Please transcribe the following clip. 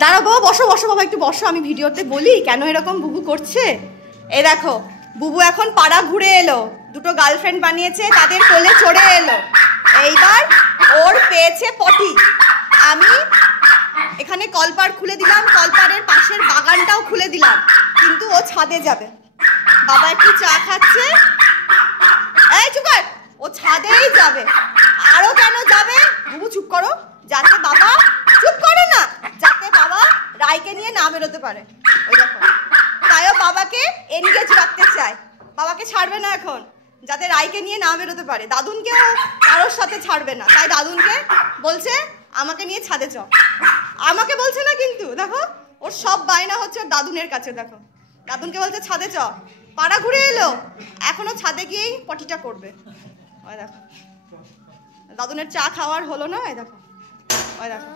দাঁড়াও বাবা, বসো বসো বাবা, একটু বসো। আমি ভিডিওতে বলি কেন এরকম বুবু করছে। এই দেখো, বুবু এখন পাড়া ঘুরে এলো, দুটো গার্লফ্রেন্ড বানিয়েছে, তাদের কোলে চড়ে এলো। এইবার ওর পেয়েছে পটি। আমি এখানে কলপার খুলে দিলাম, কলপারের পাশের বাগানটাও খুলে দিলাম, কিন্তু ও ছাদে যাবে। বাবা একটু চা খাচ্ছে, এই চুপ কর, ও ছাদেই যাবে। আরো কেন যাবে? বুবু চুপ করো, যাতে বাবা, চুপ করো না, যাতে বাবা রাইকে নিয়ে না বেরোতে পারে। ওই দেখো, তাইও বাবাকে এনগেজ রাখতে চায়, বাবাকে ছাড়বে না এখন, যাতে রাইকে নিয়ে না বেরোতে পারে। দাদুনকেও কারোর সাথে ছাড়বে না, তাই দাদুনকে বলছে আমাকে নিয়ে ছাদে চ। আমাকে বলছে না কিন্তু, দেখো ওর সব বায়না হচ্ছে ওর দাদুনের কাছে। দেখো, দাদুনকে বলছে ছাদে চ, পাড়া ঘুরে এলো, এখনো ছাদে গিয়েই পটিটা করবে। ওই দেখো, দাদুনের চা খাওয়ার হলো না। এই দেখো, ওই দেখো।